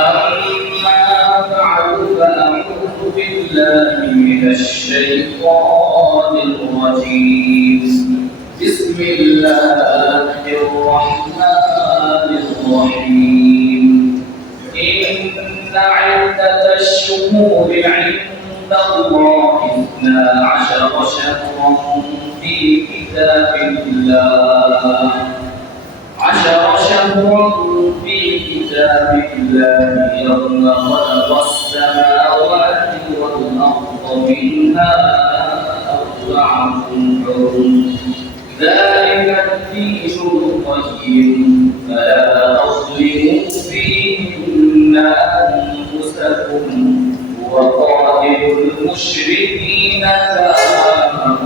أما بعد فأعوذ بالله من الشيطان الرجيم بسم الله الرحمن الرحيم إن عدة الشهور عند الله 12 شهرا في كتاب الله 10 شهرا في كتاب الله يوم خلق السماوات والأرض منها 4 حرم ذلك الدين القيم فلا تظلموا فيهن أنفسكم وقاتلوا المشركين كافة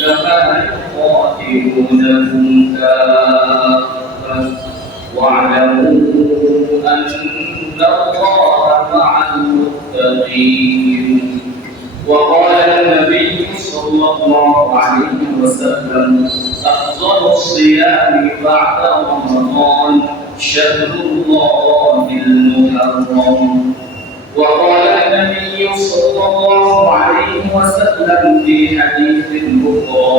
كما يقاتلونكم كافة واعلموا أن الله مع المتقين. وقال النبي صلى الله عليه وسلم أفضل الصيام بعد رمضان شهر الله المحرم. وقال النبي صلى الله عليه وسلم في حديث أخرى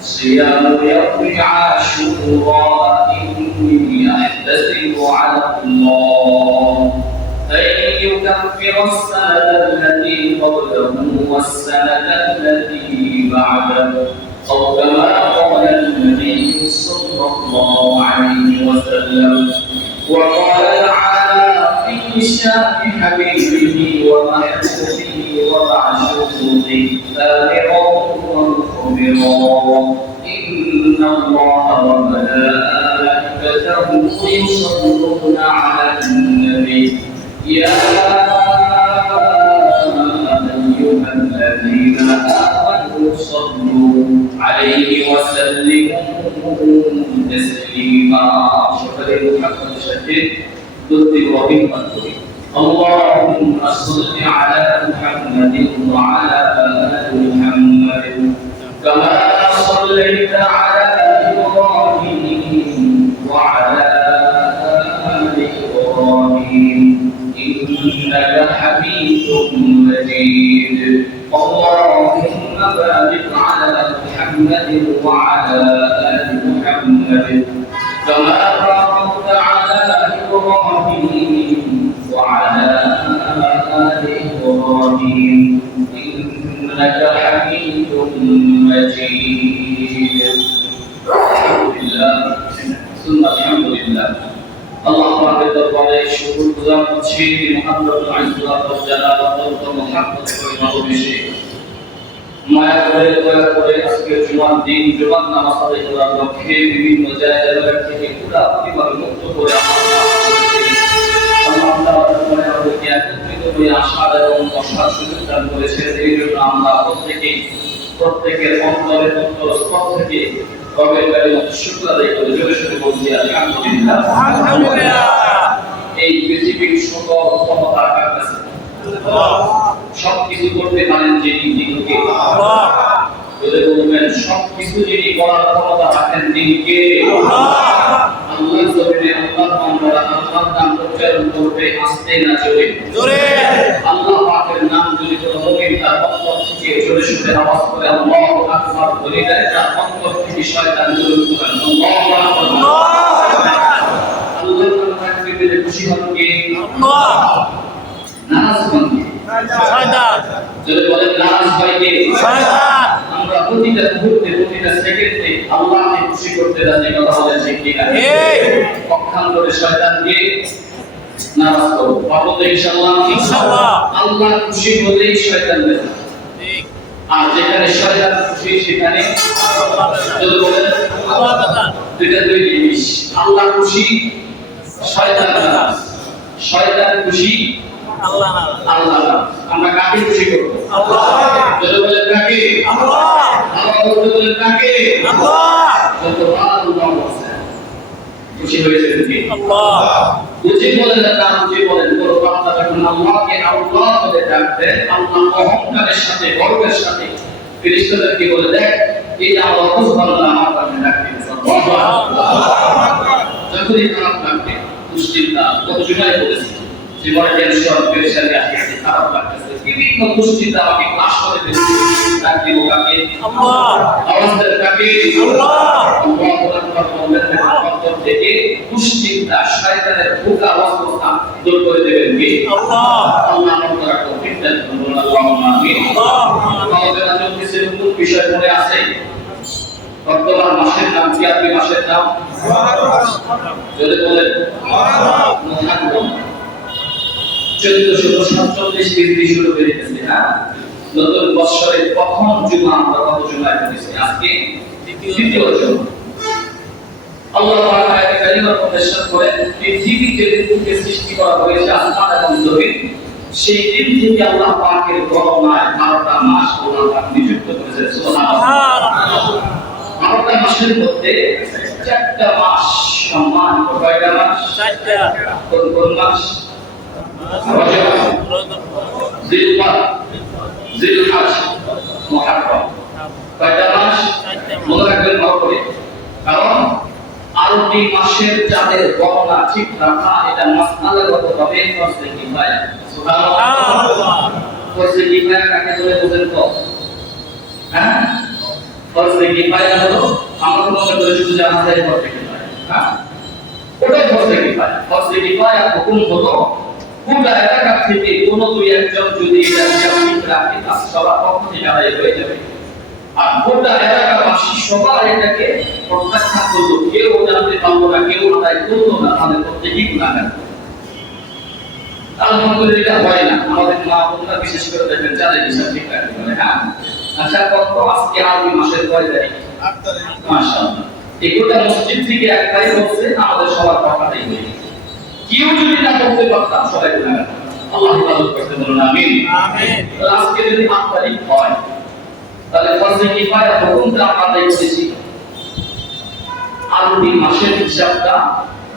صيام يوم عاشوراء إني أحتسب على الله أن يكفر السنة التي قبله والسنة التي بعده أو كما قال النبي صلى الله عليه وسلم. وقال تعالى في شأن حبيبه ومحبوبه ومعشوقه آمرا ومخبرا إن الله وملائكته يصلون على النبي يا أيها الذين آمنوا صلوا عليه وسلموا تسليما. شكرا محمد شكر ضد إبراهيم الكريم. اللهم صل على محمد وعلى آل محمد كما صليت على إبراهيم وعلى آل إبراهيم إنك حميد مجيد. اللهم بارك على محمد وعلى آل محمد كما باركت على إبراهيم وعلى آل إبراهيم إنك حميد مجيد. الحمد لله ثم الحمد لله. اللهم اغفر لنا الشكر গুজার করছি মুহাম্মদুল আইয়ুব জালাল ও মুহাম্মদ পরিমাণ বেশি মায়া করে দয়া করে আজকে জুমার দিন জুমার নামাজ আদায় করার লক্ষ্যে বিভিন্ন জায়গা থেকে পুরা পরিবার মুক্ত করে আল্লাহ তাআলা আমাদেরকে একত্রিত হয়ে আসার এবং বসার সুযোগ দান করেছেন। এই জন্য আমরা প্রত্যেকের অন্তরের অন্তরস্থল থেকে রবের কাছে শুকর আদায় করে জোরে সোরে বলছি আলহামদুলিল্লাহ। আলহামদুলিল্লাহ। এই পৃথিবীর সকল ক্ষমতা কার কাছে? আল্লাহ। সবকিছু করতে পারেন যিনি, তিনি কে? আল্লাহ। বলে বলবেন সবকিছু যিনি করার ক্ষমতা রাখেন তিনি কে? আল্লাহ। আল্লাহ জমিনে আল্লাহর বান্দারা আল্লাহর নাম উচ্চারণ করবে আস্তে না জোরে? জোরে। আল্লাহ পাকের নাম যদি কোনো মুমিন তার অন্তর থেকে জোরে সোরে আওয়াজ করে আল্লাহু আকবার বলে দেয়, তার অন্তর থেকে শয়তান দূর করে আল্লাহু আকবার। আল্লাহর নাম থাকতে পেরে খুশি হন কে? আল্লাহ। নারাজ হন কে? শয়তান। যদি বলেন নারাজ হয় কে? শয়তান। আমরা প্রতিটা মুহূর্তে প্রতিটা সেকেন্ডে আল্লাহকে খুশি করতে রাজি, কথা বলেন ঠিক কি না? পক্ষান্তরে শয়তানকে নারাজ করব। পারবো তো ইনশাআল্লাহ? ইনশাআল্লাহ। আল্লাহ খুশি হলেই শয়তান বের হবে। ঠিক। আর যেখানে শয়তান খুশি সেখানে যদি বলেন আল্লাহ তাআলা দুইটা দুই জিনিস, আল্লাহ খুশি শয়তান নারাজ। শয়তান খুশি আল্লাহ নারাজ। আল্লাহ নারাজ। আমরা কাকে খুশি করব? আল্লাহ। যদি বলেন কাকে? আল্লাহ। আল্লাহ বলতে বলেন কাকে? আল্লাহ। যত আল্লাহ আছে খুশি হয়েছেন কি? আল্লাহ। বুঝি বলেন না বুঝি বলেন, কোনো বান্দা যখন আল্লাহকে আল্লাহ বলে ডাকতে আল্লাহ অহংকারের সাথে গর্বের সাথে ফেরেশতাদেরকে বলে দেখ এই আল্লাহ সুবহানাহু ওয়া তাআলা আমার কাছে ডাকতে সুবহানাল্লাহ। যখনই খারাপ ডাকতে দুশ্চিন্তা কত সময় বলেছি জীবনে টেনশন প্রেশার আসছে খারাপ লাগতেছে বিভিন্ন দুশ্চিন্তা আমাকে ক্লাস করে দিচ্ছে ডাক দিব কাকে আল্লাহ আওয়াজ দেন কাকে আল্লাহ আল্লাহু আকবার বললেন অন্তর থেকে দুশ্চিন্তা শয়তানের ধোঁকা ওয়াসওয়াসা দূর করে দেবেন কে আল্লাহ আল্লাহ আমাদের তৌফিক দান করুন আল্লাহুম্মা আমিন আমাদের চলতেছে নতুন বিষয় মনে আছে বর্তমান মাসের নাম কি আপনি মাসের নাম যদি বলেন মুহররম 1447 হিজরি শুরু হয়ে গেছে না নতুন বছরের প্রথম জুমা আমরা কত জুমায় পড়েছি আজকে দ্বিতীয় জুমা আল্লাহ পাক আয়াতে কারিমার মধ্যে ইরশাদ করেন পৃথিবীতে যেদিনকে সৃষ্টি করা হয়েছে আসমান এবং জমিন সেই দিন থেকে আল্লাহ পাকের গণনায় 12টা মাস আল্লাহ পাক নিযুক্ত করেছেন সুবহানাল্লাহ 12টা মাসের মধ্যে 4টা মাস সম্মানিত কয়টা মাস 4টা কোন কোন মাস জিলকাদ জিলহজ মুহররম কয়টা মাস মনে রাখবেন ভালো করে কারণ আরবি মাসের চাঁদের গণনা ঠিক রাখা এটা মাসআলাগতভাবে ফরজে কিফায়া সুবহানাল্লাহ ফরজে কিফায়া কাকে বলে বুঝেন তো হ্যাঁ ফরজে কিফায়া হলো আমরা মনে করে শুধু জানা যায় ফরজে কিফায়া হ্যাঁ ওটাই ফরজে কিফায়া ফরজে কিফায়া হুকুম হলো পুরো এলাকা থেকে কোনো দুই একজন যদি এটা ঠিক রাখে তা সবার পক্ষ থেকে আদায় হয়ে যাবে আর গোটা এলাকাবাসী সবাই এটাকে প্রত্যাখ্যান করলো কেউ জানতে পারলো না কেউ আদায় করলো না তাদের প্রত্যেকেই গুনাহগার আলহামদুলিল্লাহ এটা হয় না আমাদের মা বোনরা বিশেষ করে দেখবেন যাদের হিসাব ঠিক রাখতে পারে হ্যাঁ আচ্ছা কত আজকে আরবি মাসের কয় তারিখ 8 তারিখ মাশাআল্লাহ এগুলা মসজিদ থেকে এক তারিখ হচ্ছে আমাদের সবার পক্ষেই হয়ে কেউ যদি না করতে পারতাম সবাই গুনাহগার আল্লাহ হেফাজত করতে বলুন আমিন আমিন আজকে যদি 8 তারিখ হয় তাহলে ফরজে কিফায়া হুকুমটা আমরা দেখতেছি আরবি মাসের হিসাবটা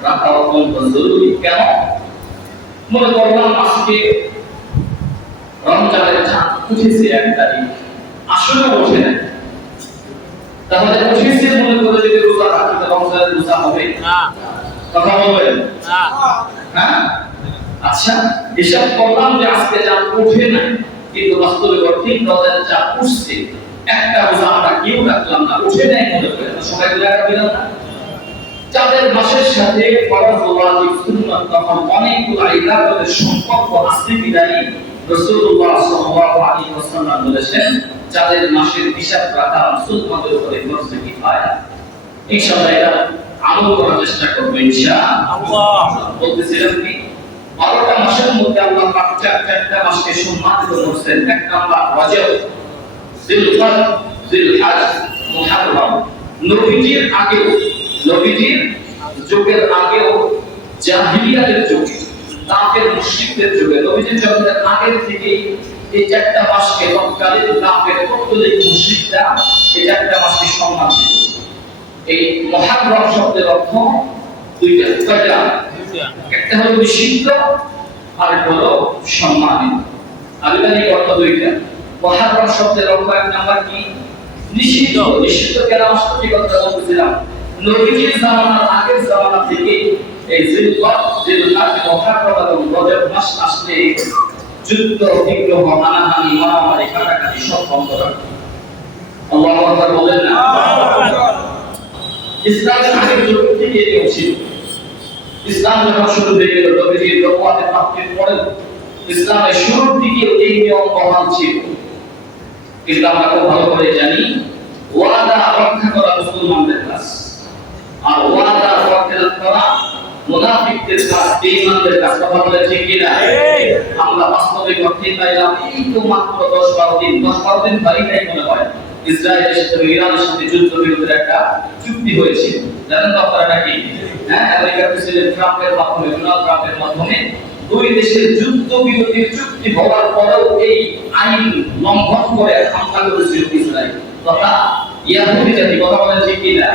রাখা অত্যন্ত জরুরি কেন মনে করলাম আজকে রমজানের চাঁদ উঠেছে 1 তারিখ আসলে ওঠে না তাহলে উঠেছে মনে করে যদি রোজা রাখি তাহলে রমজানের রোজা হবে না কথা বলবেন না হ্যাঁ আচ্ছা হিসাব করলাম যে আজকে চাঁদ উঠে না কিন্তু বাস্তবে ঠিক রমজানের চাঁদ উঠছে একটা রোজা আমরা কেউ রাখলাম না উঠে নাই মনে করে সবাই গুনাহগার দিলাম না চাঁদের মাসের সাথে ফরজ ওয়াজিব সুন্নাত তখন অনেকগুলো ইবাদতের সম্পর্ক আছে বিদায়ী রাসূলুল্লাহ সাল্লাল্লাহু আলাইহি ওয়াসাল্লাম বলেছেন চাঁদের মাসের হিসাব রাখা সুন্নাতের উপরে ফরজে কিফায়া ইনশাআল্লাহ এটা আমল করার চেষ্টা করব ইনশাআল্লাহ বলতেছিলাম কি 12টা মাসের মধ্যে আল্লাহ পাক 4টা মাসকে সম্মানিত করেছেন এক নাম্বার রজব জিলকাদ জিলহজ মুহররম নবীজির যুগের আগেও জাহিলিয়াতের যুগে কাফের মুশরিকদের যুগে নবীজির জন্মের আগের থেকে এই 4টা মাসকে তৎকালীন কাফের পৌত্তলিক মুশরিকরা এই 4টা মাসকে সম্মান দিত এই মুহররম শব্দের অর্থ দুইটা একটা হলো নিষিদ্ধ আর একটা হলো সম্মানিত আবিধানিক অর্থ দুইটা মুহররম শব্দের অর্থ এক নাম্বার কি নিষিদ্ধ কেন আসলে কথা বলতেছিলাম নবীজির জামানার আগের জামানা থেকে এই জিলকাদ জিলহজ মুহররম এবং রজব মাস আসলে যুদ্ধ বিগ্রহ হানাহানি মারামারি কাটাকাটি সব বন্ধ রাখে আল্লাহু আকবার বলেন না ইসলামের আগের যুগ থেকে এই ছিল ইসলাম যখন শুরু হয়ে গেল নবীজির নবুয়তের প্রাপ্তির পরে ইসলামের শুরুর দিকে এই নিয়ম বহাল ছিল কিন্তু আমরা খুব ভালো করে জানি ওয়াদা রক্ষা করা মুসলমানদের কাজ আর ওয়াদা রক্ষা করা মুনাফিকদের কাজ বেঈমানদের কাজ কথা বলে ঠিক কি না আমরা বাস্তবিক অর্থে পাইলাম এই তো মাত্র 10-12 দিন বাড়িটাই মনে হয় ইসরায়েলের সাথে ইরানের সাথে যুদ্ধ বিরতির একটা চুক্তি হয়েছে জানেন তো আপনারা নাকি হ্যাঁ আমেরিকার প্রেসিডেন্ট ট্রাম্পের মাধ্যমে ডোনাল্ড ট্রাম্পের মাধ্যমে দুই দেশের যুদ্ধ বিরতির চুক্তি হওয়ার পরেও এই আইন লঙ্ঘন করে হামলা করেছিল ইসরায়েল তথা ইয়াহুদি জাতি কথা বলেন ঠিক কি না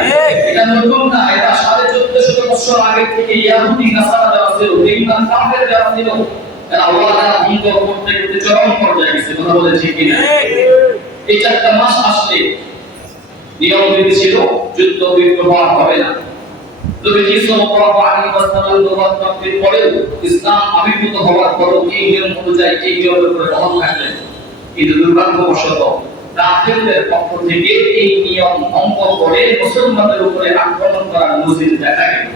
এটা নতুন না এটা 1450 বছর আগে থেকে ইয়াহুদি নাসারা যারা ছিল বেঈমান কাফের যারা ছিল এরা ওয়াদা ভঙ্গ করতে করতে চরম পর্যায়ে গেছে কথা বলেন ঠিক কি না এই 4টা মাস আসলে নিয়ম বিধি ছিল যুদ্ধ বিগ্রহ হবে না নবীজি সাল্লাল্লাহু আলাইহি ওয়াসাল্লাম নবুয়ত প্রাপ্তির পরেও ইসলাম আবির্ভূত হওয়ার পরও এই নিয়ম অনুযায়ী এই নিয়মের উপরে অটল থাকলেন। কিন্তু দুর্ভাগ্যবশত কাফেরদের পক্ষ থেকে এই নিয়ম ভঙ্গ করে মুসলমানদের উপরে আক্রমণ করার নজির দেখা গেল।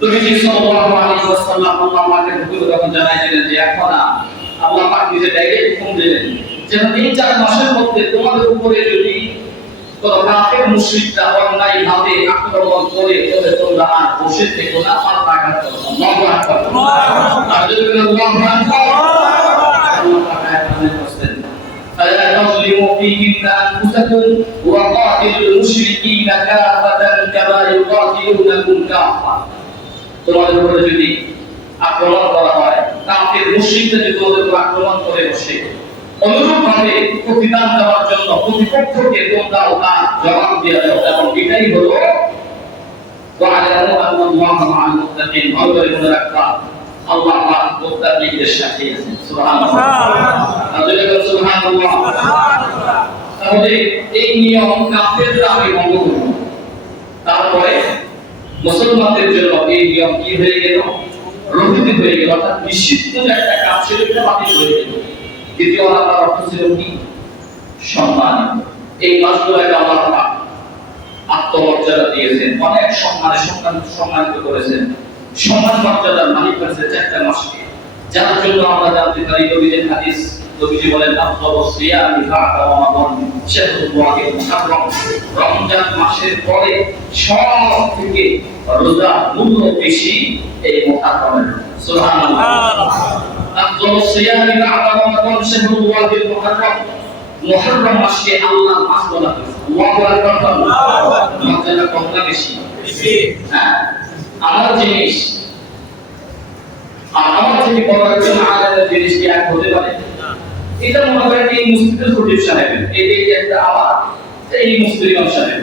নবীজি সাল্লাল্লাহু আলাইহি ওয়াসাল্লাম আল্লাহ পাকের হুকুম যখন জানাই দিলেন যে এখন আল্লাহ পাক নিজে ডাইরেক্ট হুকুম দিলেন যে 3-4 মাসের মধ্যে তোমাদের উপরে যদি কোন কাফের মুশরিকরা অন্যায়ভাবে আক্রমণ করে তবে তোমরা আর বসে থেকো না, পাল্টা আঘাত করো। আল্লাহু আকবার। আর যদি আল্লাহু আকবার আল্লাহ পাক আয়াত করছেন فلا تظلموا فيهن أنفسكم وقاتلوا المشركين كافة كما يقاتلونكم كافة। তোমাদের উপরে যদি আক্রমণ করা হয়, কাফের মুশরিকরা যদি তোমাদের উপর আক্রমণ করে বসে, অনুরূপভাবে প্রতিদান দেওয়ার জন্য প্রতিপক্ষকে তোমরাও তার জবাব দিয়ে দাও। এবং এটাই হলো ওয়া'লামু আন্নাল্লাহা মা'আল মুত্তাকিন। ভালো করে মনে রাখবা আল্লাহ পাক মুত্তাকিদের সাথে আছেন। সুবহানাল্লাহ। আল্লাহু সুবহানাল্লাহ। তাহলে এই নিয়ম কাফেররা আমি ভঙ্গ করব, তারপরে মুসলমানদের জন্য এই নিয়ম কি হয়ে গেল? রহিত হয়ে গেল, অর্থাৎ নিষিদ্ধ যে একটা কাজ ছিল এটা বাতিল হয়ে গেল। দ্বিতীয় নাম্বার অর্থ ছিল কি? সম্মান। এই মাসগুলোকে আল্লাহ পাক আত্মমর্যাদা দিয়েছেন, অনেক সম্মানিত করেছেন। সম্মান মর্যাদার মালিক করেছে 4টা মাসকে, যার জন্য আমরা জানতে পারি নবীজির হাদিস। নবীজি বলেন আফদালু সিয়ামি বা'দা রমাদান শাহরুল্লাহিল মুহাররম। রমজান মাসের পরে সব থেকে রোজার মূল্য বেশি এই মুহাররমের। সুবহানাল্লাহ। আফদালু সিয়ামি বা'দা রমাদান শাহরুল্লাহিল মুহাররম। মুহাররম মাসকে আল্লাহর মাস বলা হয়েছে। আল্লাহু আকবার। মর্যাদা কম না বেশি? বেশি। হ্যাঁ, আমার জিনিস আর আমার থেকে বড় একজন আলাদা জিনিস কি এক হতে পারে? এটা মনে করেন এই মুসলিমের খতিব সাহেবের, এই একটা আওয়াজ, এই মুসলিম সাহেব।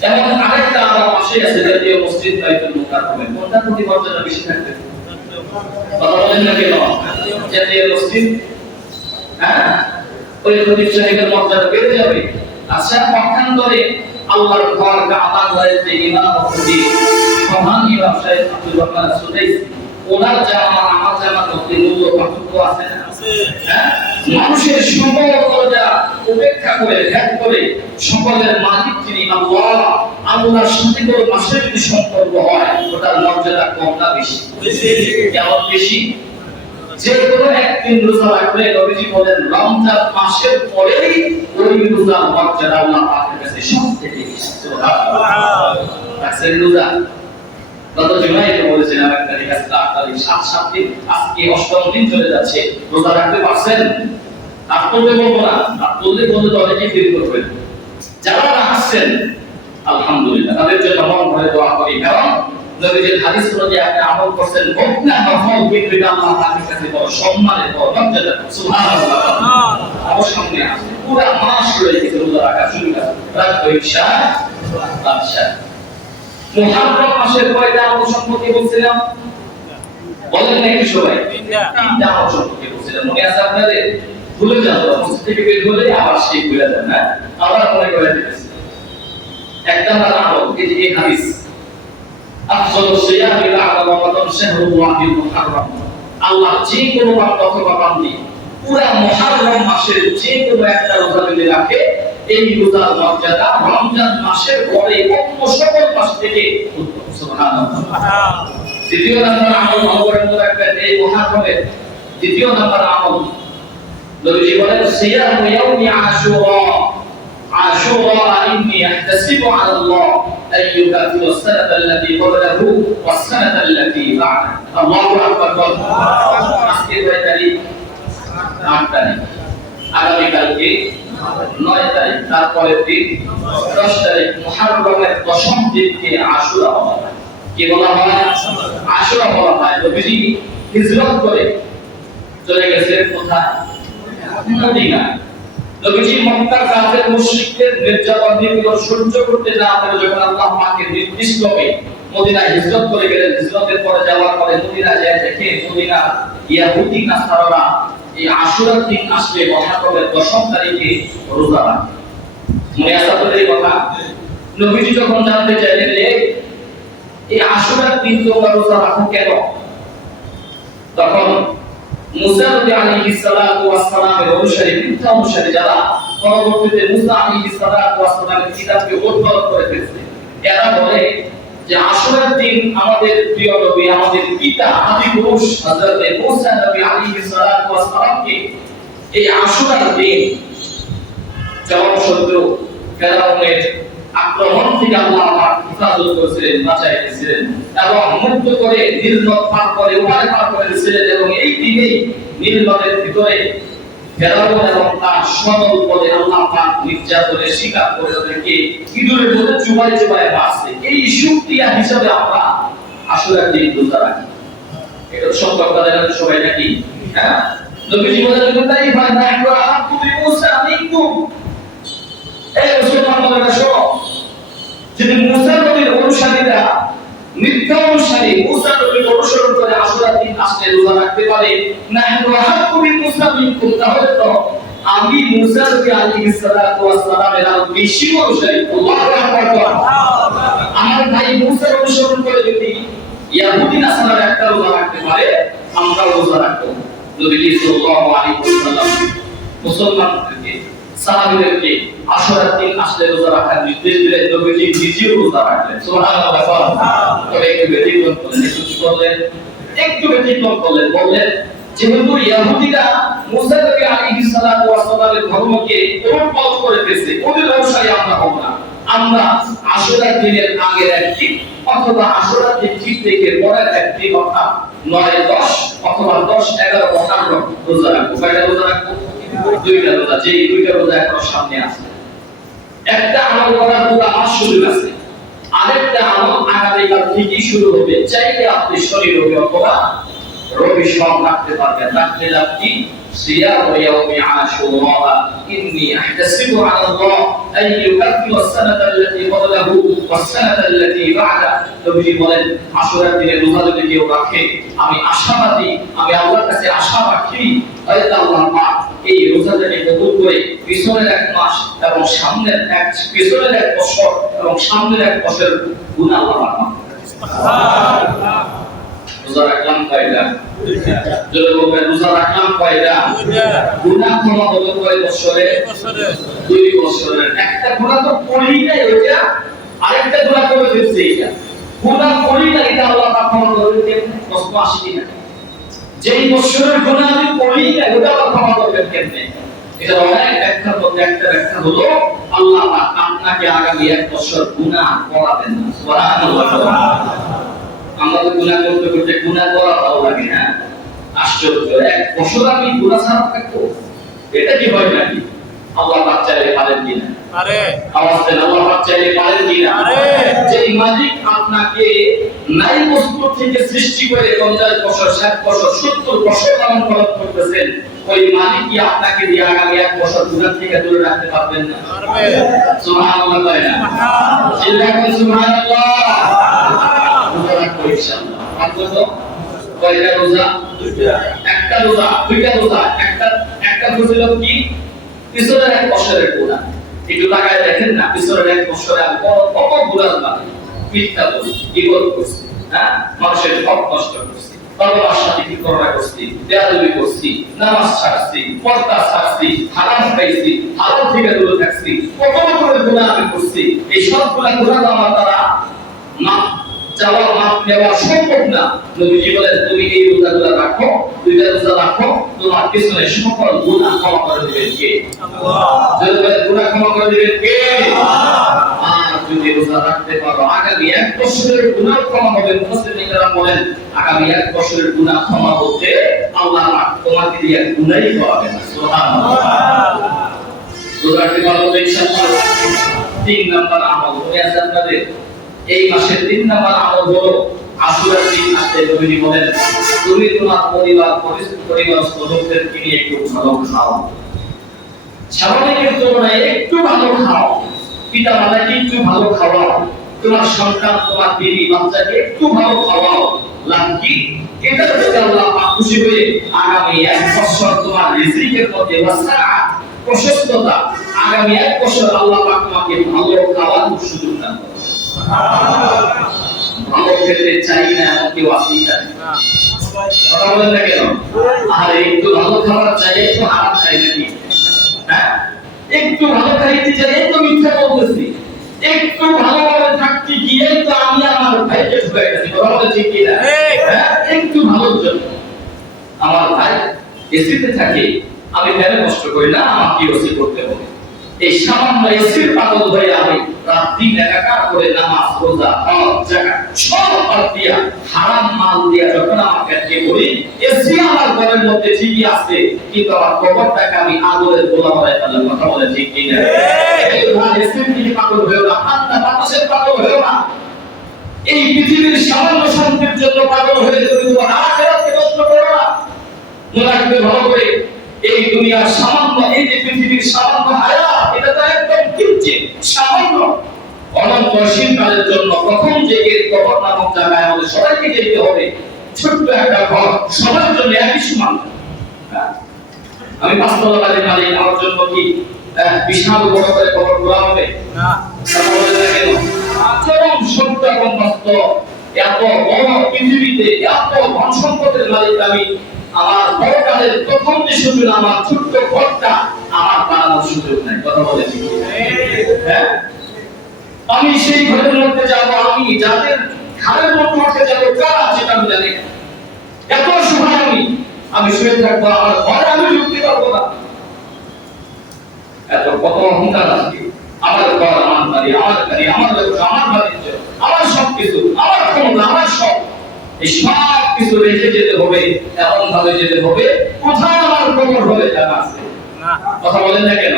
যেমন আরেকটা আওয়াজ পাশে আছে জাতীয় মসজিদ বাইতুল মুকাররমে, কোনটা প্রতি মর্যাদা বেশি থাকবে? কথা বলেন না কেন? জাতীয় মসজিদ, হ্যাঁ, ওই খতিব সাহেবের মর্যাদা বেড়ে যাবে। আচ্ছা, পক্ষান্তরে আল্লাহর ঘর কাবা ঘরের যে ইমাম ও খতিব প্রধান ইমাম সাহেব আব্দুল বকর সুদাইসি, ওনার জামা আমার জামার মধ্যে মূল্য পার্থক্য আছে না? হ্যাঁ, মানুষের সকল দরজা উপেক্ষা করে ত্যাগ করে সকলের মালিক যিনি আল্লাহ, আল্লাহর সাথে কোনো মাসের যদি সম্পর্ক হয় ওটার মর্যাদা কম না বেশি? কেমন বেশি? যে কোনো একদিন রোজা রাখলে নবীজি বলেন রমজান মাসের পরেই ওই রোজার মর্যাদা আল্লাহ পাকের কাছে সবথেকে বেশি। সুবহানাল্লাহ। রাখছেন রোজা? গত জুমায় তো বলেছিলাম একটা তারিখ আছে 8 তারিখ, 7 দিন, আজকে 8ম দিন চলে যাচ্ছে। রোজা রাখতে পারছেন? আর করতে বলবো না, আর করলে তো অনেকেই দেরি করবেন। যারা রাখছেন আলহামদুলিল্লাহ, তাদের জন্য মন ভরে দোয়া করি। কারণ নবীজির হাদিস অনুযায়ী আপনি আমল করছেন, হোক না নফল, কিন্তু এটা আল্লাহ পাকের কাছে বড় সম্মানের, বড় মর্যাদা। সুবহানাল্লাহ। আমার সামনে আছে পুরো মাস রয়েছে রোজা রাখা শুরু করা, রাখবো ইনশাআল্লাহ। আচ্ছা, মুহাররম মাসের কয়টা আমল সম্পর্কে বলছিলাম? বলেন না একটু সবাই? 3টা আমল সম্পর্কে বলছিলাম। মনে আছে আপনাদের? ভুলে যান, মস্তিষ্ক থেকে বের হলে আবার সেই ভুলে যান। না, আবার মনে করে দিতেছি। একটা আমল, এই যে এই হাদিস, আফজালু সিয়ামি বা'দা রমাদান শাহরুল্লাহিল মুহাররম। আল্লাহ যে কোনো বান্দা অথবা বান্দি পুরা মুহাররম মাসের যে কোনো একটা রোজা যদি রাখে, এই রোজার মর্যাদা রমজান মাসের পরে অন্য সকল মাস থেকে উত্তম। সুবহানাল্লাহ। দ্বিতীয় নাম্বার আমল ভগবান রাখবেন এই মুহাররমের। দ্বিতীয় নাম্বার আমল নবীজি বলেন সিয়ামু ইয়াউমি আশুরা। আশুরা ইন্নী আহতাসিবু আলা আল্লাহ আন ইউকাফিরা as-sanata allati qablahu was-sanata allati ba'dahu। আল্লাহু আকবার। আজকে কয় তারিখ? 8 তারিখ। আগামী কালকে 9 তারিখ, তারপরের দিন 10 তারিখ। মুহাররমের 10ম দিনকে আশুরা বলা হয়। কি বলা হয়? আশুরা বলা হয়। নবীজি হিজরত করে চলে গেছে কোথায়? মদিনা। নবীজি মক্কার কাফের মুশরিকদের নির্যাতন নিপীড়ন সহ্য করতে না পেরে যখন আল্লাহ পাকের নির্দিষ্টভাবে মদিনায় হিজরত করে গেলেন, হিজরতের পরে যাওয়ার পরে মদিনা যায় দেখে মদিনা ইহুদি নাসারারা এই আশুরার দিন আসলে মুহাররমের 10ম তারিখে রোজা রাখে। মনে আছে আপনাদের এই কথা? নবীজি যখন জানতে চাইলেন যে এই আশুরার দিন তোমরা রোজা রাখো কেন? তখন মুসা আলাইহিস সালাতু ওয়াস সালামের অনুসারী, মিথ্যা অনুসারী যারা পরবর্তীতে মুসা আলাইহিস সালাতু ওয়াস সালামের কিতাবকে উদ্ধার করে ফেলছে, এরা বলে যে আশুরার দিন আমাদের প্রিয় নবী, আমাদের পিতা আদি পুরুষ হযরত মুসা নবী আলাইহিস সালাতু ওয়াস সালামকে এই আশুরার দিন যখন শত্রু ফেরাউনের আক্রমণ থেকে আল্লাহ পাক হেফাজত করেছিলেন, বাঁচাই দিয়েছিলেন এবং মুক্ত করে নীল নদ পার করে ওপারে পার করে দিয়েছিলেন। এবং এই দিনেই নীল নদের ভিতরে ফেরাউন এবং তার সকল পদে আল্লাহ পাক নির্যাতনের শিকার করে তাদেরকে ইঁদুরের মধ্যে চুবাই চুবাই বাঁচছে। এই শুকরিয়া হিসাবে আমরা আশুরার দিন রোজা রাখি। এটা সব কথাটা সবাই নাকি? হ্যাঁ, নবীজি বলেন তাই ভাই না আমরা আব্দু মুসা মিনকুম, এই মুসলমানরা শোনো, যদি মুসা নবীর অনুসারীরা মিথ্যা অনুসারী মুসা নবীর অনুসরণ করে আশুরার দিন আসলে রোজা রাখতে পারে না, আমরা আব্দু মুসা মিনকুম, তাহলে তো আমি মুসা নবী আলাইহিস সালাতু ওয়াস সালামের আরো বেশি অনুসারী। আল্লাহু আকবার। আমার ভাই মুসার অনুসরণ করে যদি ইহুদি নাসারারা একটা রোজা রাখতে পারে, আমরা রোজা রাখবো। নবী সাল্লাল্লাহু আলাইহি ওয়াসাল্লাম মুসলমানদেরকে, সাহাবীদেরকে আশুরার দিন আসলে রোজা রাখার নির্দেশ দিলেন। নবীজি নিজেও রোজা রাখলেন। সুবহানাল্লাহ। তবে একটু ব্যতিক্রম করলেন, একটু ব্যতিক্রম করলেন, বললেন যেহেতু ইহুদিরা মুসা নবী আলাইহিস সালাতু ওয়াস সালামের ধর্মকে উলটপালট করে ফেলেছে, ওদের অনুসারী আমরা হব না। আমরা আশুরার দিনের আগের একটি অথবা আশুরার দিন ঠিক থেকে পরের একটি অর্থাৎ 9, 10 অথবা 10, 11 আমরা রোজা রাখবো। কয়টা রোজা রাখবো? দুইটা রোজা। যে দুইটা রোজা এখন সামনে আছে। একটা আমল করার পুরো মাস শুরু আছে, আরেকটা আমল আগামীকাল থেকেই শুরু হবে। চাইলে আপনি শরীর রবি অথবা রবি সব রাখতে পারবেন। রাখতে লাগি সিয়াম ইয়াউমি আশুরা ইন্নী আহতাসিবু আলা আল্লাহ আন ইউকাফিরা as-sanata allati qablahu was-sanata allati ba'da। নবীজি বলেন আশুরার দিনে রোজা যদি কেউ রাখে, আমি আশাবাদী, আমি আল্লাহর কাছে আশা রাখি হয়তো আল্লাহ পাক এই রোজাটাকে কবুল করে পিছনের এক মাস এবং সামনের পিছনের এক বছর এবং সামনের এক বছরের গুনাহ আল্লাহ মাফ করে। সুবহানাল্লাহ। রোজা রাখলাম কয়টা? যদি বলেন রোজা রাখলাম কয়টা? গুনাহ ক্ষমা হলো কয় বছরে? 2 বছরের। একটা গুনাহ তো করি নাই ওইটা, আরেকটা গুনাহ করে ফেলছে এটা। গুনাহ করি না এটা আল্লাহ পাক ক্ষমা করবে কেমনে? প্রশ্ন আসে কিনা? যেই বছরের গুনাহ আমি করি না ওটা আল্লাহ ক্ষমা করবেন কেমনে? এটা অনেক ব্যাখ্যার মধ্যে একটা ব্যাখ্যা হলো আল্লাহ পাক আপনাকে আগামী 1 বছর গুনাহ করাবেন না। সুবহানাল্লাহ। আমরা তো গুনাহ করতে করতে গুনাহ করা ভালো লাগে না? আশ্চর্য, 1 বছর আমি গুনাহ ছাড়া থাকবো, এটা কি হয় নাকি? আল্লাহ পাক চাইলে পারেন কিনা? পারে। আওয়াজ দেন, আল্লাহ পাক চাইলে পারেন কিনা? পারে। যে মালিক আপনাকে নাই বস্তু থেকে সৃষ্টি করে 50 বছর, 60 বছর, 70 বছর লালন পালন করতেছেন, ওই মালিক কি আপনাকে দিয়ে আগামী 1 বছর গুনাহ থেকে দূরে রাখতে পারবেন না? পারবে। সুবহানাল্লাহ। তাই না? চিল্লা করে সুবহানাল্লাহ। রোজা রাখবো ইনশাআল্লাহ। কত? কয়টা রোজা? দুইটা। একটা রোজা, দুইটা রোজা। একটা ফজিলত কি? পিছনের 1 বছরের গুনাহ। একটু তাকায় দেখেন না, পিছনের 1 বছরে আমি কত গুনাহ বানাই, মিথ্যা বলছি, গীবত করছি, হ্যাঁ, মানুষের হক নষ্ট করছি, পরমার সাথে কি করোনা করছি, বেয়াদবি করছি, নামাজ ছাড়ছি, পর্দা ছাড়ছি, হারাম খাইছি, হারাম থেকে দূরে থাকছি, কত রকমের গুনাহ আমি করছি। এই সবগুলা গুনাহ আমার দ্বারা মাফ চাওয়া, মাফ নেওয়া সম্ভব না। নবীজি বলেন তুমি এই রোজাগুলো রাখো, দুইটা রোজা রাখো, তোমার পিছনে সকল গুনাহ ক্ষমা করে দিবেন কে? আল্লাহ। যাদের গুনাহ ক্ষমা করে দিবেন কে? আল্লাহ। আর যদি রোজা রাখতে পারো আগামী 1 বছরের গুনাহ ক্ষমা হবে। মুসলিমরা বলেন আগামী 1 বছরের গুনাহ ক্ষমা হতে আল্লাহ পাক তোমাকে দিয়ে গুনাহই করাবে না। সুবহানাল্লাহ। রোজা রাখতে পারো ইনশাআল্লাহ। 3 নাম্বার আমল হয়ে আছে আপনাদের এই মাসের 3 নাম্বার আমল হলো আশুরার দিন আসলে নবীজি বলেন তুমি তোমার পরিবারস্থ লোকদেরকে নিয়ে একটু ভালো খাও, স্বাভাবিকের তুলনায় একটু ভালো খাও, পিতা মাতাকে একটু ভালো খাওয়াও, তোমার সন্তান তোমার বিবি বাচ্চাকে একটু ভালো খাওয়াও। লাভ কি? এটা যদি আল্লাহ পাক খুশি হয়ে আগামী 1 বছর তোমার রিজিকের মধ্যে ওয়াসা প্রশস্ততা, আগামী 1 বছর আল্লাহ পাক তোমাকে ভালো খাওয়ার সুযোগ দান করবে। ভালো খেতে চাই না এমন কেউ আসি না, কথা বলেন না কেন? আর একটু ভালো খাবার চাই, একটু হারাম খাই নাকি? হ্যাঁ, একটু ভালো খাইতে চাই, একটু মিথ্যা বলতেছি, একটু ভালোভাবে থাকতে গিয়ে তো আমি আমার ভাইকে ঠকাই গেছি, কথা বলে ঠিক কিনা? হ্যাঁ, একটু ভালোর জন্য আমার ভাই এসিতে থাকে, আমি ফ্যানে কষ্ট করি না, আমাকে ওসি করতে হবে। এই সামান্য এসির পাগল হয়ে আমি রাত দিন একাকার করে নামাজ রোজা হজ জাকাত সব বাদ দিয়া হারাম মাল দিয়া যখন আমার পেটে করি, এসি আমার ঘরের মধ্যে ঠিকই আছে, কিন্তু আমার কবরটাকে আমি আগুনের গোলা বানাই ফেললাম, কথা বলে ঠিক কিনা? এই ভাই এসির দিকে পাগল হয়েও না, ঠান্ডা বাতাসের পাগল হয়েও না, এই পৃথিবীর সামান্য শান্তির জন্য পাগল হয়ে তুমি তোমার আখিরাতকে নষ্ট করো না। মনে রাখবে ভালো করে, এই দুনিয়ার সামান্য, এই যে পৃথিবীর সামান্য হায়াত, এটা তো একদম কিঞ্চিত সামান্য। অনন্ত অসীমকালের জন্য প্রথম জেগে কবর নামক জায়গায় আমাদের সবাইকে যেতে হবে, ছোট্ট একটা ঘর সবার জন্য একই সমান। আমি পাঁচতলা বাড়ির মালিক, আমার জন্য কি বিশাল বড় করে কবর করা হবে না? চরম সত্য এবং বাস্তব, এত বড় পৃথিবীতে এত ধন সম্পদের মালিক আমি, আমার বড়কালের প্রথম যে সুযোগ, আমার ছোট্ট ঘরটা আমার বানানোর সুযোগ নাই, কথা বলেছি। হ্যাঁ, আমি সেই ঘরের মধ্যে যাব, আমি যাদের ঘরের মধ্যে যাব কারা সেটা আমি জানি না, এত সময় আমি শুয়ে থাকবো, আমার ঘরে আমি ঢুকতে পারবো না, এত কত অহংকার আছে। আমার ঘর, আমার বাড়ি, আমার গাড়ি, আমার ব্যবসা, আমার বাণিজ্য, আমার সবকিছু, আমার ক্ষমতা, আমার সব, এই সব কিছু রেখে যেতে হবে, এমন ভাবে যেতে হবে কোথায় আমার কবর হবে জানা আছে, কথা বলেন না কেন?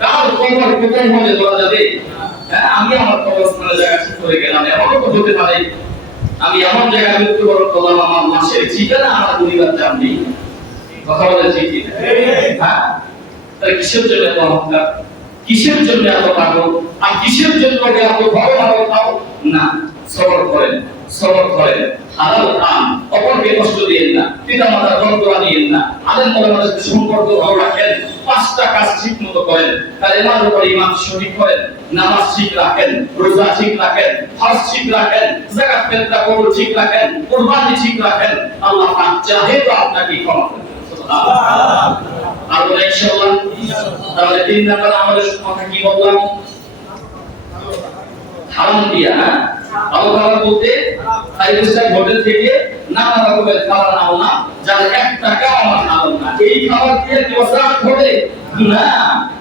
কার কবর কোথায় হলে বলা যাবে? হ্যাঁ, আমি আমার কবরস্থানের জায়গা ঠিক করে গেলাম, এমনও তো হতে পারে আমি এমন জায়গায় মৃত্যুবরণ করলাম, আমার মাসের ঠিকানা আমার পরিবার জানবি, কথা বলেন ঠিক কি? হ্যাঁ, তাহলে কিসের জন্য এত অহংকার, কিসের জন্য এত পাগল, আর কিসের জন্য এত ভয় পাও না? সবর করেন, সবর করেন, হালাল খান, অপরকে কষ্ট দিয়েন না, পিতা মাতার দরদরা দিয়েন না, আলেম ওলামাদের সাথে সম্পর্ক ভালো রাখেন, পাঁচটা কাজ ঠিক মতো করেন, কালেমার উপর ঈমান সঠিক করেন, নামাজ ঠিক রাখেন, রোজা ঠিক রাখেন, হজ ঠিক রাখেন, যাকাত ফিতরা কবুল ঠিক রাখেন, কুরবানি ঠিক রাখেন, আল্লাহ পাক চাহে তো আপনাকে ক্ষমা করবেন। সুবহানাল্লাহ। আর বলে ইনশাআল্লাহ। তাহলে তিন নাম্বার আমাদের কথা কি বললাম? হারাম দিয়া, ভালো খাবার বলতে ফাইভ স্টার হোটেল থেকে নানা রকমের খাবার নাও না, যার 1 টাকাও আমার হারাম না, এই খাবার দিয়ে কি ওসাত হবে না?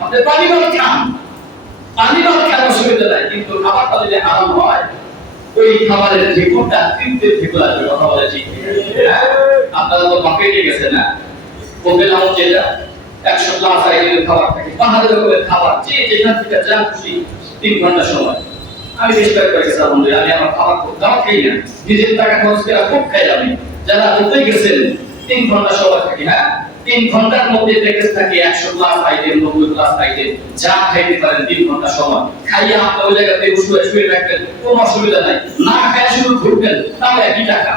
আপনি পানি ভাত খান, পানি ভাত খাওয়ার অসুবিধা নাই, কিন্তু খাবারটা যদি হারাম হয়, ওই খাবারের ঢেকুরটা তৃপ্তি ঢেকুর আসবে, কথা বলে ঠিক। আপনারা তো বাফেটে গেছেন না, বুফে লাউঞ্জ যেটা 100 প্লাস আইটেমের খাবার থাকে, 5000 রকমের খাবার, যে যেখান থেকে যা খুশি 3 ঘন্টা সময়। আমি বেশ কয়েকবার গেছি, আলহামদুলিল্লাহ, আমি আমার খাবার খুব দাওয়া খাই না, নিজের টাকা খরচ করে খুব খাই আমি। যারা হতে গেছেন 3 ঘন্টা সময় থাকে, হ্যাঁ 3 ঘন্টার মধ্যে প্যাকেজ থাকে 100 প্লাস আইটেম, 90 প্লাস আইটেম, যা খাইতে পারেন 3 ঘন্টা সময়। খাইয়া আপনি ওই জায়গাতে শুয়ে রাখবেন, কোনো অসুবিধা নাই, না খাইয়া শুধু ঘুরবেন, তাও একই টাকা।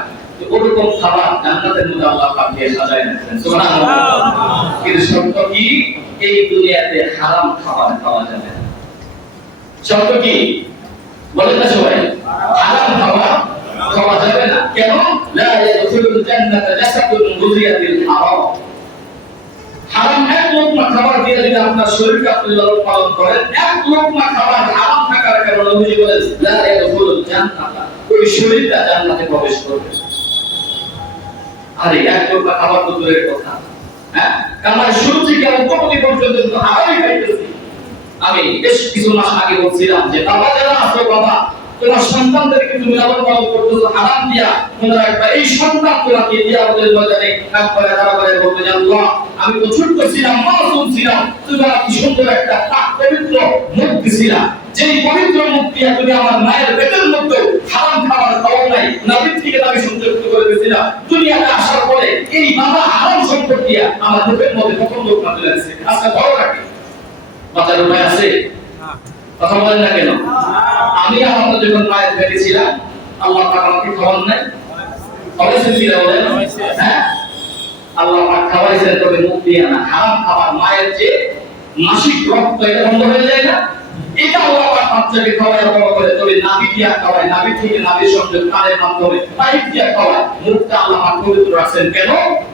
ওরকম খাবার জান্নাতের মধ্যে আল্লাহ পাক দিয়ে সাজায় রাখছেন, সুবহানাল্লাহ। কিন্তু সত্য কি, এই দুনিয়াতে হারাম খাবার খাওয়া যাবে না। সত্য কি বলেন না সবাই? হারাম খাবার খাওয়া যাবে না। কেন? লা ইয়াদখুলুল জান্নাতা জাসাদুন গুযিয়াতিল হারাম। হারাম এক লোকমা খাবার দিয়ে যদি আপনার শরীরকে আপনি লালন পালন করেন, এক লোকমা খাবার হারাম থাকার কারণে নবীজি বলেন লা ইয়াদখুলুল জান্নাতা, ওই শরীরটা জান্নাতে প্রবেশ করবে। আরে এক লোকমা খাবার তো দূরের কথা, হ্যাঁ, আমার শুরু থেকে অন্তপতি পর্যন্ত তো হারামই খাইতেছি। আমি বেশ কিছু মাস আগে বলছিলাম যে বাবা যারা আছো, বাবা তোমার সন্তানদেরকে তুমি লালন পালন করতেছো হারাম দিয়া, মনে রাখবা এই সন্তান তোমাকে দিয়া আমাদের ময়দানে কাজ করে তারপরে বলতে যে আল্লাহ আমি তো ছোট্ট ছিলাম, মাসুম ছিলাম, তুমি কি সুন্দর একটা পাক পবিত্র মুখ দিছিলা, যেই পবিত্র মুখ দিয়া তুমি আমার মায়ের পেটের মধ্যে হারাম খাবার খাওয়াও নাই, নবীর থেকে আমি সংযুক্ত করে দিয়েছিলাম, দুনিয়াতে আসার পরে এই বাবা হারাম সম্পদ দিয়া আমার পেটের মধ্যে প্রথম লোক না দিলে দিয়েছে। আজকে ভালো রাখি বাঁচার উপায় আছে? কথা বলেন না কেন? আমি আমার যখন মায়ের পেটে ছিলাম, আল্লাহ পাক আমাকে খাওয়ান নাই, খাওয়াইছেন কিনা বলেন? হ্যাঁ, আল্লাহ পাক খাওয়াইছেন, তবে মুখ দিয়ে না। হারাম খাবার, মায়ের যে মাসিক রক্ত এটা বন্ধ হয়ে যায় না, এটা আল্লাহ পাক বাচ্চাকে খাওয়ায় বড় করে, তবে নাভি দিয়া খাওয়ায়, নাভি থেকে নাভির সংযোগ কানের মাধ্যমে পাইপ দিয়া খাওয়ায়। মুখটা আল্লাহ পাক পবিত্র রাখছেন কেন?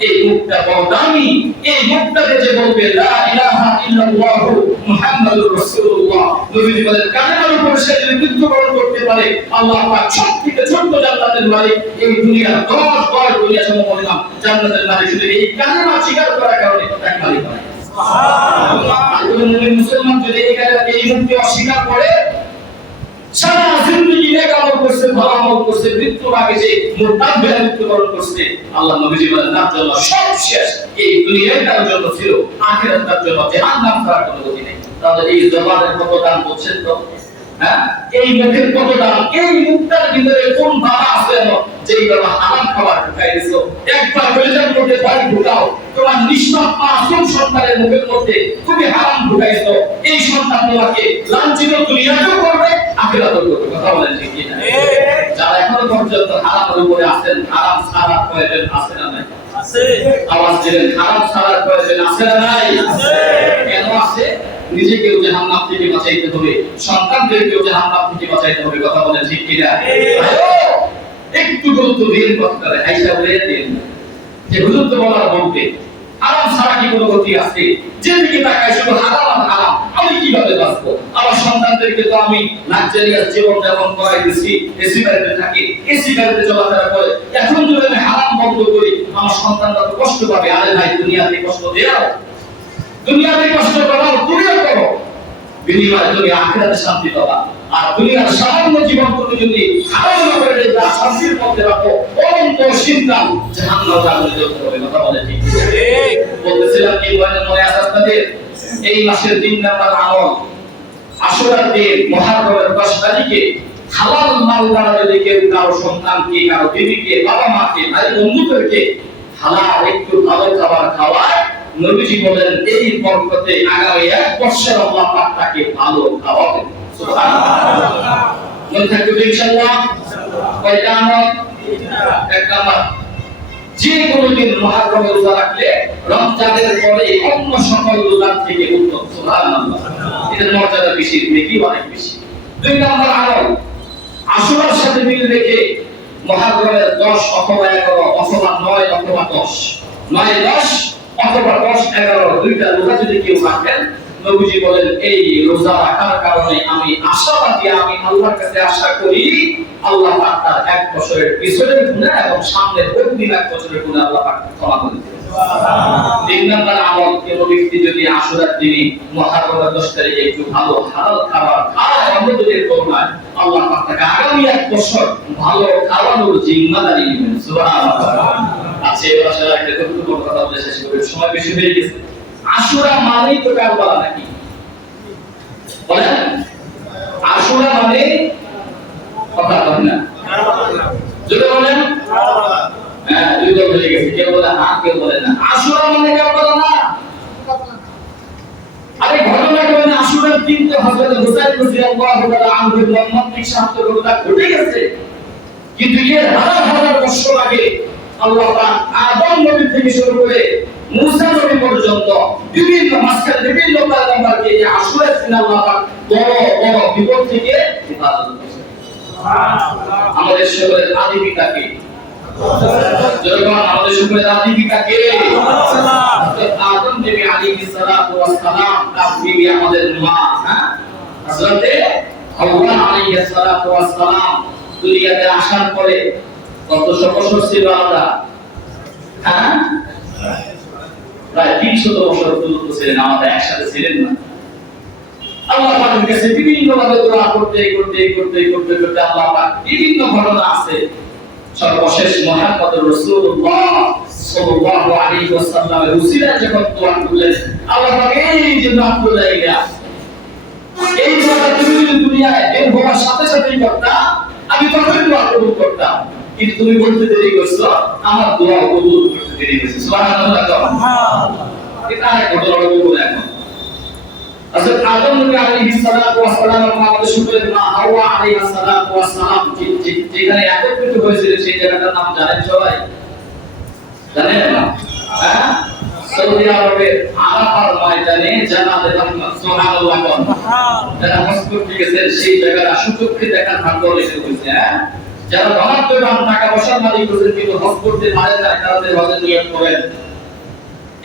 এই মুখটা বড় দামি। এই মুখটাতে যে বলবে লা ইলাহা ইল্লাল্লাহ মুহাম্মাদুর রাসূলুল্লাহ, নবী বলেন কালেমার উপর সে যদি মৃত্যুবরণ করতে পারে, আল্লাহ পাক সবথেকে ছোট জান্নাতের মালিক। এই দুনিয়ার 10 দুনিয়া সমপরিমাণ জান্নাতের মালিক শুধু এই কালেমা স্বীকার করার কারণে এক মালিক হয়। সুবহানাল্লাহ। আর কোন মুমিন মুসলমান যদি এই মুখকে অস্বীকার করে, সারা জিন্দেগি নেক আমল করছে, ভালো আমল করছে, মৃত্যুর আগে যে মুরতাদ হয়ে মৃত্যুবরণ করছে, আল্লাহ নবীজি বলেন তার জন্য সব শেষ। এই দুনিয়ায় তার জন্য ছিল, আখিরাত তার জন্য জাহান্নাম ছাড়া কোনো গতি নেই। তাহলে এই জবানের কত দাম বলছেন তো? হ্যাঁ, এই মুখের কত দাম? এই মুখটার ভিতরে কোন বাবা আছে যেই বাবা হারাম খাবার ঢুকাই দিছো? একবার কলিজার মধ্যে বাড়ি ঢুকাও, তোমার নিষ্পাপ মাসুম সন্তানের মুখের মধ্যে তুমি হারাম ঢুকাইছো, এই সন্তান তোমাকে লাঞ্ছিত দুনিয়াতেও করবে, আখিরাতেও করবে। কথা বলেন ঠিক কি না? যারা এখনো পর্যন্ত হারামের উপরে আছেন, হারাম ছাড়া প্রয়োজন আছে না নাই? আছে। আওয়াজ দিলেন, হারাম ছাড়ার প্রয়োজন আছে না নাই? আছে। কেন আছে? নিজেকেও জাহান্নাম থেকে বাঁচাইতে হবে, সন্তানদেরকেও জাহান্নাম থেকে বাঁচাইতে হবে। কথা বলেন ঠিক কি না? একটু গুরুত্ব দিয়ে কথা বলে আয়েশা বলে দেন যে হুজুর তো বলার বলতে হারাম ছাড়া কি কোনো গতি আছে? যেদিকে তাকাই শুধু হারাম আর হারাম, আমি কিভাবে বাঁচবো? আমার সন্তানদেরকে তো আমি লাক্সারিয়াস জীবন যাপন করাই দিচ্ছি, এসি বাড়িতে থাকি, এসি বাড়িতে চলাফেরা করে, এখন যদি আমি হারাম বন্ধ করি আমার সন্তানরা তো কষ্ট পাবে। আরে ভাই, দুনিয়াতে কষ্ট দেও, দুনিয়াতে কষ্ট করাও দূরে করো, বিনিময়ে তুমি আখিরাতে শান্তি পাবা। আর দুনিয়ার সামান্য জীবন তুমি যদি হারাম করে শান্তির মধ্যে রাখো, অনন্ত চিন্তা জাহান্নামে আগুনে জ্বলতে হবে। কথা বলে ঠিক ঠিক বলতেছিলাম কি মনে আছে আপনাদের? এই মাসের 3 নাম্বার আমল আশুরার দিন, মুহররমের 10 তারিখে হালাল মাল দ্বারা যদি কেউ কারো সন্তানকে, কারো বিবিকে, বাবা মাকে, ভাই বন্ধুদেরকে হালাল একটু ভালো খাবার খাওয়ায়, নবীজি বলেন এই বরকতে আগামী 1 বছর আল্লাহ পাক তাকে ভালো খাওয়াবেন। সুবহানাল্লাহ। মনে থাকবে ইনশাআল্লাহ। কয়টা আমল? 1 নাম্বার, যে কোনো দিন মুহররমের রোজা রাখলে রমজানের পরে অন্য সকল রোজার থেকে উত্তম। সুবহানাল্লাহ। এর মর্যাদা বেশি, নেকি অনেক বেশি। 2 নাম্বার আমল, আশুরার সাথে মিল রেখে মুহররমের 10 অথবা 11 অথবা 9 অথবা 10, 9, 10 অথবা 10, 11 দুইটা রোজা যদি কেউ রাখেন, নবীজি বলেন এই রোজা রাখার কারণে আমি আশাবাদী, আমি আল্লাহর কাছে আশা করি আল্লাহ পাক তার 1 বছরের পিছনের গুনাহ এবং সামনের 1 বছরের গুনাহ আল্লাহ পাক ক্ষমা করে দিবেন। সুবহানাল্লাহ। 3 নাম্বার আমল, কোন ব্যক্তি যদি আশুরার দিনে মুহররমের 10 তারিখে একটু ভালো হালাল খাবার খায়, অন্যদের করুণায় আল্লাহ পাক তাকে আগামী 1 বছর ভালো খাওয়ানোর জিম্মাদারি নেবেন। সুবহানাল্লাহ। আচ্ছা, এবার আসলে একটা গুরুত্বপূর্ণ কথা বলে শেষ করি, সময় বেশি হয়ে গেছে। আশুরা মানেই তো কারবালা নাকি? বলেন, আশুরা মানে কথা বলেন না, যদি বলেন হ্যাঁ, দুই দল হয়ে গেছে, কেউ বলে হ্যাঁ, কেউ বলে না। আশুরা মানে কারবালা না। আরে ঘটনা কেন? আশুরার দিন তো হযরত হুসাইন রাদিয়াল্লাহু তাআলা আনহু মর্মান্তিক শাহাদাতের ঘটনা ঘটে গেছে, কিন্তু এর হাজার হাজার বছর আগে আল্লাহ পাক আদম নবী থেকে শুরু করে মুসা নবী পর্যন্ত বিভিন্ন মাসকালে বিভিন্ন পয়গম্বরকে এই আশুরার দিন আল্লাহ পাক বড় বড় বিপদ থেকে হেফাজত করেছেন। সুবহানাল্লাহ। আমাদের সকলের আদি পিতা কে? যখন আমাদের সকলের আদি পিতা কে? আদম নবী আলাইহিস সালাতু ওয়াস সালাম, তার বিবি আমাদের মা, হ্যাঁ, হযরত হাওয়া আলাইহিস সালাতু ওয়াস সালাম দুনিয়াতে আসার পরে কত বছর ছিল আমরা? হ্যাঁ, প্রায় 300 বছর পর্যন্ত ছিলেন, আমাদের একসাথে ছিলেন না। আল্লাহ পাকের কাছে বিভিন্ন ভাবে দোয়া করতে করতে করতে করতে করতে আল্লাহ পাক বিভিন্ন ঘটনা আছে। সর্বশেষ মুহাম্মদুর রাসূলুল্লাহ সাল্লাল্লাহু আলাইহি ওয়াসাল্লামের উসিলায় যখন দোয়া করলেন, আল্লাহ পাক এই যে আব্দুল্লাহ এই দোয়াটা তুমি যদি দুনিয়ায় বের হওয়ার সাথে সাথেই করতা, আমি তখনই দোয়া কবুল করতাম, কিন্তু তুমি বলতে দেরি করছো, আমার দোয়া কবুল করতে দেরি হয়েছে। সুবহানাল্লাহ। সুবহানাল্লাহ। এটা এক ঘটনা বলবো এখন। হযরত আদম নবী আলাইহিস সালাতু ওয়াস সালাম এবং আমাদের সকলের মা হাওয়া আলাইহিস সালাতু ওয়াস সালাম যেখানে একত্রিত হয়েছিল সেই জায়গাটার নাম জানেন সবাই? জানেন না? হ্যাঁ, সৌদি আরবের আরাফার ময়দানে জানাতে রহমত সুবহানাল্লাহ। যারা হজ করতে গেছেন সেই জায়গাটা সুচক্ষে দেখার ভাগ্য রেখে হয়েছে। হ্যাঁ, যারা ধনাত্মবান টাকা পয়সার মালিক হয়েছেন কিন্তু হজ করতে পারেন না, তাদের হজের নিয়ত করেন।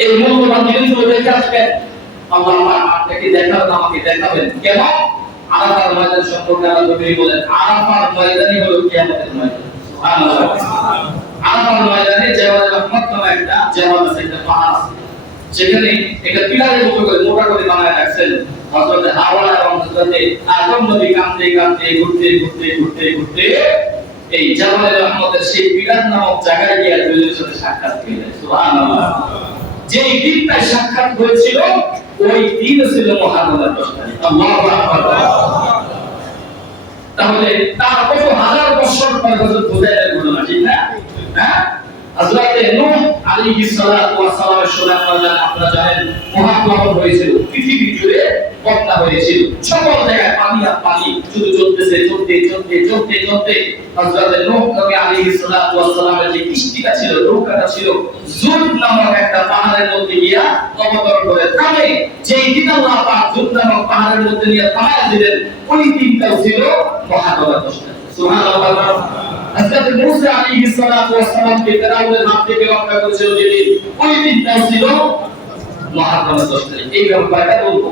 এই মূল্যবান জিনিসগুলো দেখে আসবেন। আল্লাহ আমার আপনাকে দেখাবেন, আমাকে দেখাবেন। কেন? আরাফার ময়দান সম্পর্কে আল্লাহ নবী বলেন, আরাফার ময়দানই হলো কিয়ামতের ময়দান। সুবহানাল্লাহ। আরাফার ময়দানে জাওয়াল রহমত নামে একটা জাওয়াল আছে, একটা পাহাড় আছে। সেখানে একটা পিলারের মতো করে মোটা করে বানায় রাখছেন হযরত হাওয়া এবং হযরত আদম নবী কাঁদতে কাঁদতে ঘুরতে ঘুরতে ঘুরতে ঘুরতে এই জাওয়াল রহমতের সেই পিলার নামক জায়গায় গিয়ে দুজনের সাথে সাক্ষাৎ হয়েছে। সুবহানাল্লাহ। যেই দিনটা সাক্ষাৎ হয়েছিল ওই দিন ছিল মুহররমের 10 তারিখ। আল্লাহু আকবার। তাহলে তার কত হাজার বছর পর হযরত হুযায়রার ঘটনা, ঠিক না? হ্যাঁ, হযরত নূহ আলাইহিস সালাতু ওয়াস সালামের সময় আপনারা জানেন মহাপ্লাবন হয়েছিল, পৃথিবী জুড়ে বন্যা হয়েছিল, সকল জায়গায় পানি আর পানি শুধু চলতেছে, চলতে চলতে চলতে চলতে হযরত নূহ নবী আলাইহিস সালাতু ওয়াস সালামের যে কিস্তিটা ছিল, নৌকাটা ছিল, জুদ নামক একটা পাহাড়ের মধ্যে গিয়া অবতরণ করে থামে। যেই দিন আল্লাহ পাক জুদ নামক পাহাড়ের মধ্যে নিয়ে থামায় দিলেন, ওই দিনটাও ছিল মুহররমের 10 তারিখ। সুবহানাল্লাহ। হযরত মূসা আলাইহিস সালাতু ওয়াস সালাম কে ফেরাউনের হাত থেকে রক্ষা করেছিল যেদিন, ওই দিনটাও ছিল মুহররমের 10 তারিখ। এই ব্যাপারটা বলবো,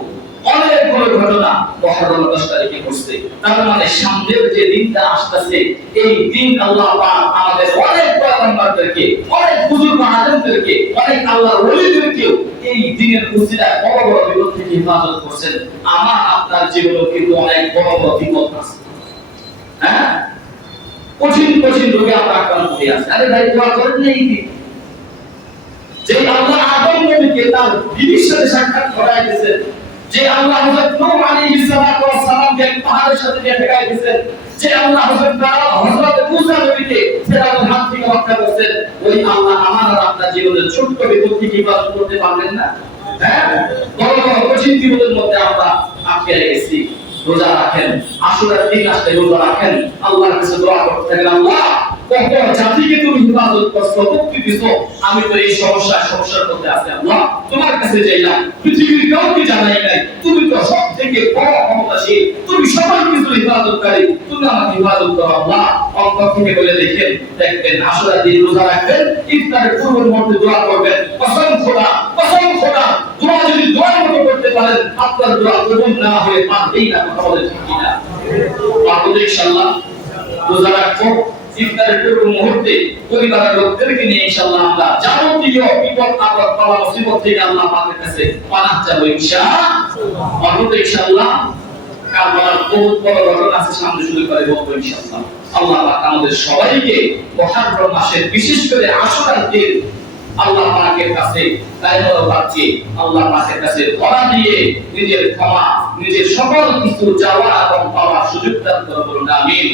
অনেক বড় ঘটনা মুহররমের 10 তারিখে ঘটছে। তার মানে সামনের যে দিনটা আসতেছে, এই দিন আল্লাহ পাক আমাদের অনেক পয়গম্বরদেরকে, অনেক বুজুর্গ আলেমদেরকে, অনেক আল্লাহর ওলিদেরকে এই দিনের উসিলায় বড় বড় বিপদ থেকে হেফাজত করছেন। আমার আপনার জীবনেও কিন্তু অনেক বড় বড় বিপদ আছে। হ্যাঁ, কঠিন কঠিন রোগে আমরা আক্রান্ত হয়ে আছি। আরে ভাই, দোয়া করেন না এই দিন যে আল্লাহ আদম নবীকে তার বিবির সাথে সাক্ষাৎ করায় দিয়েছেন, যে আল্লাহ হযরত নূহ আলাইহিস সালাতু ওয়াস সালামকে পাহাড়ের সাথে নিয়ে ঠেকায় দিয়েছেন, যে আল্লাহ হযরত মূসা নবীকে ফেরাউনের হাত থেকে রক্ষা করেছেন, ওই আল্লাহ আমার আর আপনার জীবনের ছোট্ট বিপদ থেকে হেফাজত করতে পারবেন না? হ্যাঁ, বড় বড় কঠিন বিপদের মধ্যে আমরা আটকে গেছি। রোজা রাখেন, আশুরার দিন আসলে রোজা রাখেন, আল্লাহর কাছে দোয়া করতে থাকেন, আল্লাহ কত জাতিকে তুমি হেফাজত করছো, মুক্তি দিছো, আমি তো এই সমস্যার মধ্যে আছি, আল্লাহ তোমার কাছে চাইলাম, পৃথিবীর কাউকে জানাই নাই, তুমি তো সব থেকে বড় ক্ষমতাশীল, তুমি সবার কিছু হেফাজতকারী, তুমি আমাকে হেফাজত করো আল্লাহ। অন্তর থেকে বলে দেখবেন আশুরার দিন রোজা রাখবেন, ইফতারের পূর্বের মধ্যে দোয়া করবেন, কসম খোদা দোয়া যদি দোয়ার মতো করতে পারেন, আপনার দোয়া কবুল না হয়ে পারবেই না। কথা বলে ঠিক কিনা? পারবো ইনশাআল্লাহ। রোজা রাখবো, ইফতারের পূর্ব মুহূর্তে পরিবারের লোকদেরকে নিয়ে ইনশাআল্লাহ আমরা যাবতীয় বিপদ আপদ বালা মুসিবত থেকে আল্লাহ পাকের কাছে পানাহ চাইবো ইনশাআল্লাহ। পারবো ইনশাআল্লাহ। কারবালার বহুত বড় ঘটনা আছে, সামনে শুরু করে বলবো ইনশাআল্লাহ। আল্লাহ পাক আমাদের সবাইকে মুহররম মাসের বিশেষ করে আশুরার দিন আল্লাহ পাকের কাছে আল্লাহ পাকের কাছে ধরা দিয়ে নিজের ক্ষমা, নিজের সকল কিছু যাওয়া এবং পাওয়ার সুযোগ দান করুন। আমিন।